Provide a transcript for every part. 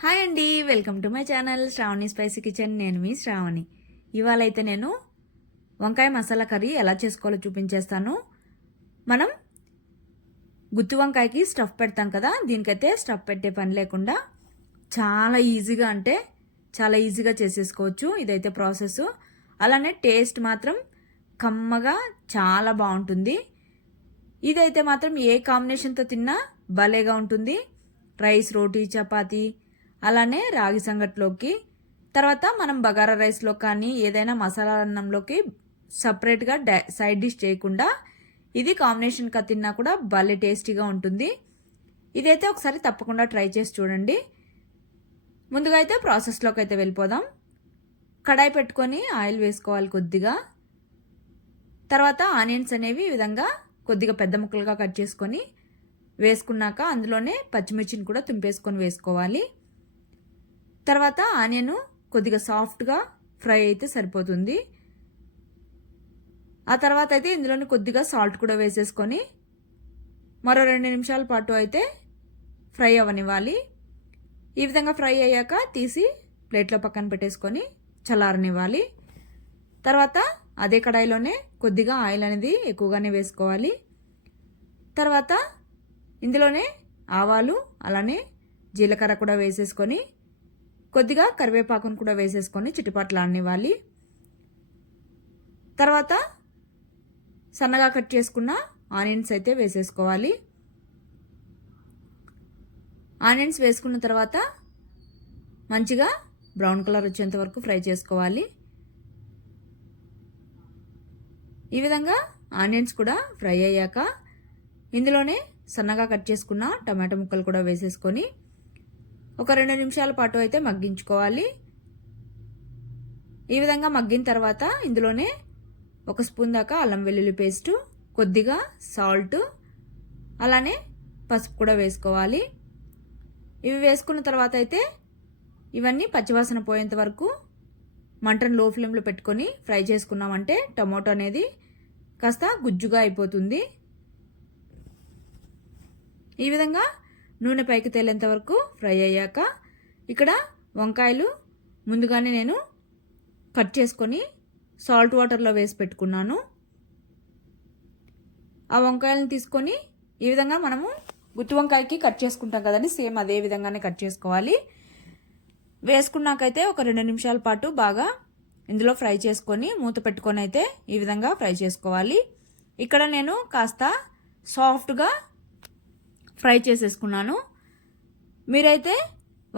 Hi అండి, welcome to my channel Sravani spicy kitchen. నేను మీ శ్రావణి. ఇవాళ అయితే నేను వంకాయ మసాలా కర్రీ ఎలా చేసుకోవాలో చూపించేస్తాను. మనం గుత్తి వంకాయకి స్టఫ్ పెడతాం కదా, దీనికైతే స్టఫ్ పెట్టే పని లేకుండా చాలా ఈజీగా అంటే చాలా ఈజీగా చేసేసుకోవచ్చు. ఇదైతే ప్రాసెస్. అలానే టేస్ట్ మాత్రం కమ్మగా చాలా బాగుంటుంది. ఇదైతే మాత్రం ఏ కాంబినేషన్తో తిన్నా భలేగా ఉంటుంది. రైస్, రోటీ, చపాతీ, అలానే రాగి సంగట్లోకి, తర్వాత మనం బగారా రైస్లో కానీ ఏదైనా మసాలా అన్నంలోకి సపరేట్గా సైడ్ డిష్ చేయకుండా ఇది కాంబినేషన్గా తిన్నా కూడా భలే టేస్టీగా ఉంటుంది. ఇదైతే ఒకసారి తప్పకుండా ట్రై చేసి చూడండి. ముందుగా అయితే ప్రాసెస్లోకి అయితే వెళ్ళిపోదాం. కడాయి పెట్టుకొని ఆయిల్ వేసుకోవాలి కొద్దిగా. తర్వాత ఆనియన్స్ అనేవి ఈ విధంగా కొద్దిగా పెద్ద ముక్కలుగా కట్ చేసుకొని వేసుకున్నాక అందులోనే పచ్చిమిర్చిని కూడా తుంపేసుకొని వేసుకోవాలి. తర్వాత ఆనియన్ కొద్దిగా సాఫ్ట్గా ఫ్రై అయితే సరిపోతుంది. ఆ తర్వాత అయితే ఇందులోనే కొద్దిగా సాల్ట్ కూడా వేసేసుకొని మరో 2 నిమిషాల పాటు అయితే ఫ్రై అవ్వనివ్వాలి. ఈ విధంగా ఫ్రై అయ్యాక తీసి ప్లేట్లో పక్కన పెట్టేసుకొని చల్లారనివ్వాలి. తర్వాత అదే కడాయిలోనే కొద్దిగా ఆయిల్ అనేది ఎక్కువగానే వేసుకోవాలి. తర్వాత ఇందులోనే ఆవాలు అలానే జీలకర్ర కూడా వేసేసుకొని కొద్దిగా కరివేపాకును కూడా వేసేసుకొని చిటిపట్లాడనివ్వాలి. తర్వాత సన్నగా కట్ చేసుకున్న ఆనియన్స్ అయితే వేసేసుకోవాలి. ఆనియన్స్ వేసుకున్న తర్వాత మంచిగా బ్రౌన్ కలర్ వచ్చేంత వరకు ఫ్రై చేసుకోవాలి. ఈ విధంగా ఆనియన్స్ కూడా ఫ్రై అయ్యాక ఇందులోనే సన్నగా కట్ చేసుకున్న టమాటా ముక్కలు కూడా వేసేసుకొని ఒక 2 నిమిషాల పాటు అయితే మగ్గించుకోవాలి. ఈ విధంగా మగ్గిన తర్వాత ఇందులోనే 1 స్పూన్ దాకా అల్లం వెల్లుల్లి పేస్టు, కొద్దిగా సాల్ట్, అలానే పసుపు కూడా వేసుకోవాలి. ఇవి వేసుకున్న తర్వాత అయితే ఇవన్నీ పచ్చివాసన పోయేంత వరకు మంటను లో ఫ్లేమ్లో పెట్టుకొని ఫ్రై చేసుకున్నామంటే టమాటో అనేది కాస్త గుజ్జుగా అయిపోతుంది. ఈ విధంగా నూనె పైకి తేలేంత వరకు ఫ్రై అయ్యాక ఇక్కడ వంకాయలు ముందుగానే నేను కట్ చేసుకొని సాల్ట్ వాటర్లో వేసి పెట్టుకున్నాను. ఆ వంకాయలను తీసుకొని ఈ విధంగా మనము గుత్తి వంకాయకి కట్ చేసుకుంటాం కదండి, సేమ్ అదే విధంగానే కట్ చేసుకోవాలి. వేసుకున్నాకైతే ఒక 2 నిమిషాల పాటు బాగా ఇందులో ఫ్రై చేసుకొని మూత పెట్టుకొని అయితే ఈ విధంగా ఫ్రై చేసుకోవాలి. ఇక్కడ నేను కాస్త సాఫ్ట్గా ఫ్రై చేసేసుకున్నాను. మీరైతే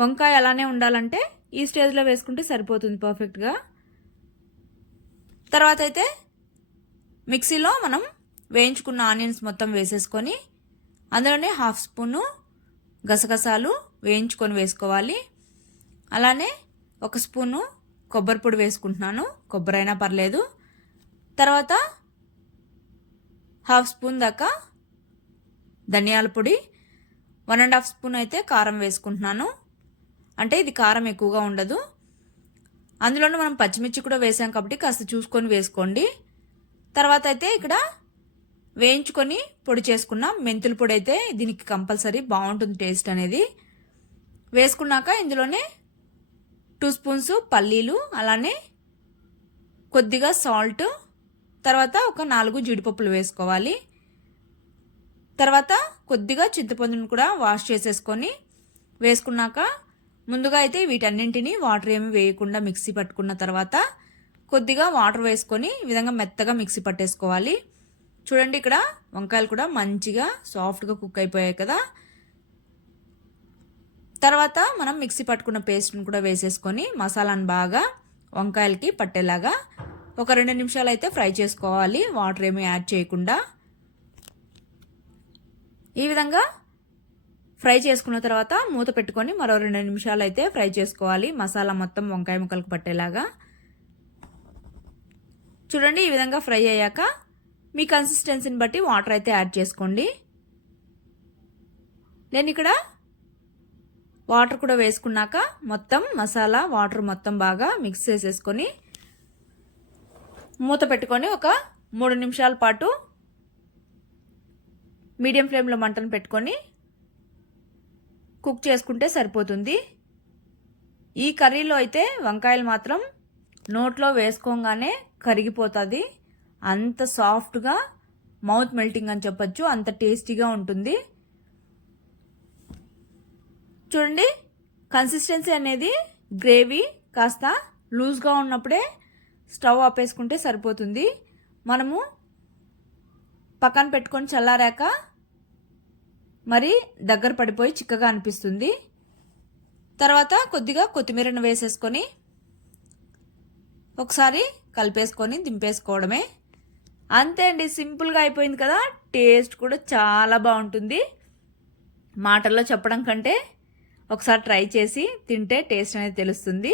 వంకాయ అలానే ఉండాలంటే ఈ స్టేజ్లో వేసుకుంటే సరిపోతుంది పర్ఫెక్ట్గా. తర్వాత అయితే మిక్సీలో మనం వేయించుకున్న ఆనియన్స్ మొత్తం వేసేసుకొని అందులోనే 1/2 స్పూను గసగసాలు వేయించుకొని వేసుకోవాలి. అలానే 1 స్పూను కొబ్బరి పొడి వేసుకుంటున్నాను, కొబ్బరి అయినా పర్లేదు. తర్వాత 1/2 స్పూన్ దాకా ధనియాల పొడి, 1.5 స్పూన్ అయితే కారం వేసుకుంటున్నాను. అంటే ఇది కారం ఎక్కువగా ఉండదు. అందులోనే మనం పచ్చిమిర్చి కూడా వేసాం కాబట్టి కాస్త చూసుకొని వేసుకోండి. తర్వాత అయితే ఇక్కడ వేయించుకొని పొడి చేసుకున్న మెంతుల పొడి అయితే దీనికి కంపల్సరీ బాగుంటుంది టేస్ట్ అనేది. వేసుకున్నాక ఇందులోనే 2 స్పూన్స్ పల్లీలు, అలానే కొద్దిగా సాల్ట్, తర్వాత ఒక 4 జీడిపప్పులు వేసుకోవాలి. తర్వాత కొద్దిగా చింతపండును కూడా వాష్ చేసేసుకొని వేసుకున్నాక ముందుగా అయితే వీటన్నింటినీ వాటర్ ఏమి వేయకుండా మిక్సీ పట్టుకున్న తర్వాత కొద్దిగా వాటర్ వేసుకొని ఈ విధంగా మెత్తగా మిక్సీ పట్టేసుకోవాలి. చూడండి, ఇక్కడ వంకాయలు కూడా మంచిగా సాఫ్ట్గా కుక్ అయిపోయాయి కదా. తర్వాత మనం మిక్సీ పట్టుకున్న పేస్ట్ని కూడా వేసేసుకొని మసాలాను బాగా వంకాయలకి పట్టేలాగా ఒక 2 నిమిషాలు అయితే ఫ్రై చేసుకోవాలి, వాటర్ ఏమీ యాడ్ చేయకుండా. ఈ విధంగా ఫ్రై చేసుకున్న తర్వాత మూత పెట్టుకొని మరో 2 నిమిషాలు అయితే ఫ్రై చేసుకోవాలి, మసాలా మొత్తం వంకాయ ముక్కలకు పట్టేలాగా. చూడండి, ఈ విధంగా ఫ్రై అయ్యాక మీ కన్సిస్టెన్సీని బట్టి వాటర్ అయితే యాడ్ చేసుకోండి. నేను ఇక్కడ వాటర్ కూడా వేసుకున్నాక మొత్తం మసాలా వాటర్ మొత్తం బాగా మిక్స్ చేసేసుకొని మూత పెట్టుకొని ఒక 3 నిమిషాల పాటు మీడియం ఫ్లేమ్లో మంటను పెట్టుకొని కుక్ చేసుకుంటే సరిపోతుంది. ఈ కర్రీలో అయితే వంకాయలు మాత్రం నోట్లో వేసుకోగానే కరిగిపోతుంది. అంత సాఫ్ట్గా మౌత్ మెల్టింగ్ అని చెప్పొచ్చు, అంత టేస్టీగా ఉంటుంది. చూడండి, కన్సిస్టెన్సీ అనేది గ్రేవీ కాస్త లూజ్గా ఉన్నప్పుడే స్టవ్ ఆపేసుకుంటే సరిపోతుంది. మనము పక్కన పెట్టుకొని చల్లారాక మరి దగ్గర పడిపోయి చిక్కగా అనిపిస్తుంది. తర్వాత కొద్దిగా కొత్తిమీరను వేసేసుకొని ఒకసారి కలిపేసుకొని దింపేసుకోవడమే. అంతే అండి, సింపుల్గా అయిపోయింది కదా. టేస్ట్ కూడా చాలా బాగుంటుంది. మాటల్లో చెప్పడం కంటే ఒకసారి ట్రై చేసి తింటే టేస్ట్ అనేది తెలుస్తుంది.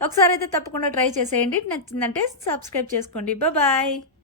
ఒకసారి అయితే తప్పకుండా ట్రై చేసేయండి. నచ్చిందంటే సబ్స్క్రైబ్ చేసుకోండి. బాయ్.